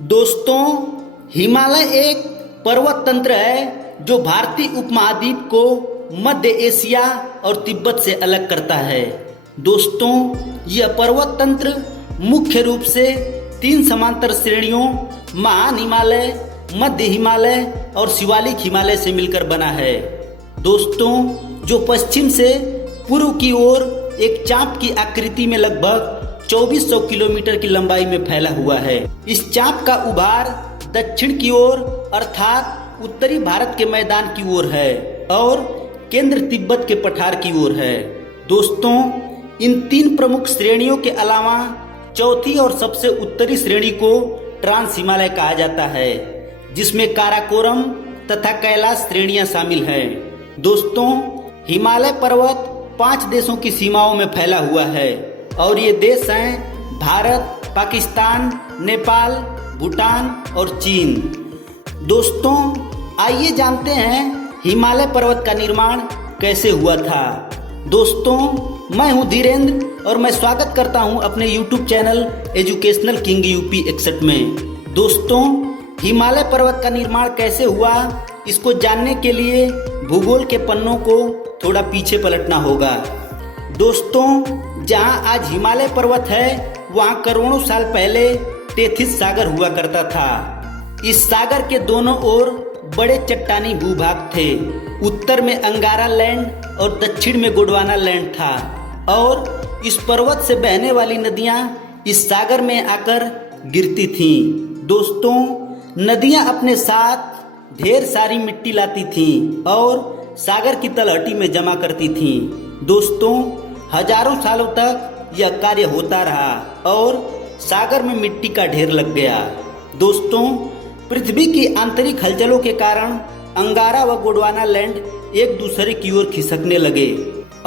दोस्तों, हिमालय एक पर्वत तंत्र है जो भारतीय उपमहाद्वीप को मध्य एशिया और तिब्बत से अलग करता है। दोस्तों, यह पर्वत तंत्र मुख्य रूप से 3 समांतर श्रेणियों महान हिमालय, मध्य हिमालय और शिवालिक हिमालय से मिलकर बना है। दोस्तों, जो पश्चिम से पूर्व की ओर एक चाप की आकृति में लगभग 2400 किलोमीटर की लंबाई में फैला हुआ है। इस चाप का उभार दक्षिण की ओर अर्थात उत्तरी भारत के मैदान की ओर है और केंद्र तिब्बत के पठार की ओर है। दोस्तों, इन 3 प्रमुख श्रेणियों के अलावा चौथी और सबसे उत्तरी श्रेणी को ट्रांस हिमालय कहा जाता है, जिसमें काराकोरम तथा कैलाश श्रेणियां शामिल हैं। दोस्तों, हिमालय पर्वत 5 देशों की सीमाओं में फैला हुआ है और ये देश हैं भारत, पाकिस्तान, नेपाल, भूटान और चीन। दोस्तों, आइए जानते हैं हिमालय पर्वत का निर्माण कैसे हुआ था। दोस्तों, मैं हूं धीरेन्द्र और मैं स्वागत करता हूं अपने YouTube channel educational king UP 61 में। दोस्तों, हिमालय पर्वत का निर्माण कैसे हुआ, इसको जानने के लिए भूगोल के पन्नों को थोड़ा पीछे पलटना होगा। दोस्तों, जहां आज हिमालय पर्वत है, वहां करोड़ों साल पहले टेथिस सागर हुआ करता था। इस सागर के दोनों ओर बड़े चट्टानी भूभाग थे। उत्तर में अंगारा लैंड और दक्षिण में गोंडवाना लैंड था और इस पर्वत से बहने वाली नदियां इस सागर में आकर गिरती थीं। दोस्तों, नदियां अपने साथ ढेर सारी मिट्टी लाती थीं और सागर की तलहटी में जमा करती थीं। दोस्तों, हजारों सालों तक यह कार्य होता रहा और सागर में मिट्टी का ढेर लग गया। दोस्तों, पृथ्वी की आंतरिक हलचलों के कारण अंगारा व गोंडवाना लैंड एक दूसरे की ओर खिसकने लगे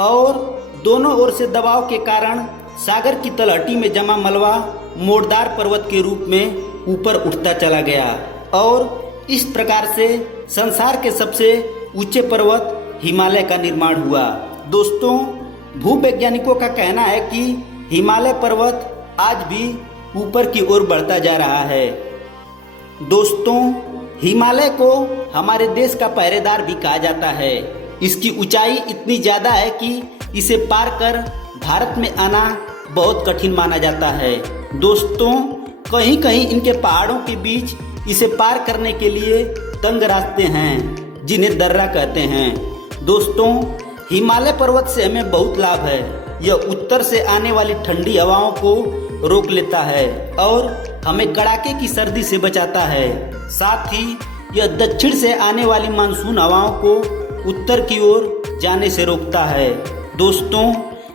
और दोनों ओर से दबाव के कारण सागर की तलहटी में जमा मलबा मोड़दार पर्वत के रूप में ऊपर उठता चला गया और इस प्रकार से संसार के सबसे ऊंचे पर्वत हिमालय का निर्माण हुआ। दोस्तों, भूवैज्ञानिकों का कहना है कि हिमालय पर्वत आज भी ऊपर की ओर बढ़ता जा रहा है। दोस्तों, हिमालय को हमारे देश का पहरेदार भी कहा जाता है। इसकी ऊंचाई इतनी ज़्यादा है कि इसे पार कर भारत में आना बहुत कठिन माना जाता है। दोस्तों, कहीं कहीं इनके पहाड़ों के बीच इसे पार करने के लिए तंग रास्ते हैं, जिन्हें दर्रा कहते हैं। दोस्तों, हिमालय पर्वत से हमें बहुत लाभ है। यह उत्तर से आने वाली ठंडी हवाओं को रोक लेता है और हमें कड़ाके की सर्दी से बचाता है। साथ ही यह दक्षिण से आने वाली मानसून हवाओं को उत्तर की ओर जाने से रोकता है। दोस्तों,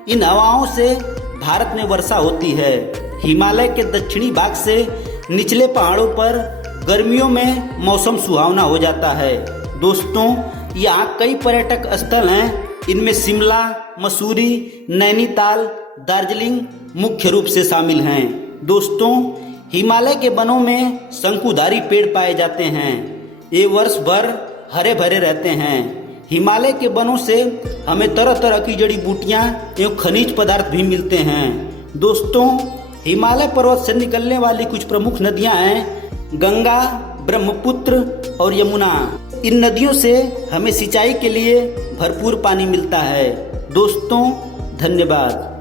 इन हवाओं से भारत में वर्षा होती है। हिमालय के दक्षिणी भाग से निचले पहाड़ों पर गर्मियों में मौसम सुहावना हो जाता है। दोस्तों, यहाँ कई पर्यटक स्थल हैं। इनमें शिमला, मसूरी, नैनीताल, दार्जिलिंग मुख्य रूप से शामिल हैं। दोस्तों, हिमालय के वनों में शंकुधारी पेड़ पाए जाते हैं। ये वर्ष भर हरे भरे रहते हैं। हिमालय के वनों से हमें तरह तरह की जड़ी बूटियां एवं खनिज पदार्थ भी मिलते हैं। दोस्तों, हिमालय पर्वत से निकलने वाली कुछ प्रमुख नदियां हैं गंगा, ब्रह्मपुत्र और यमुना। इन नदियों से हमें सिंचाई के लिए भरपूर पानी मिलता है। दोस्तों, धन्यवाद।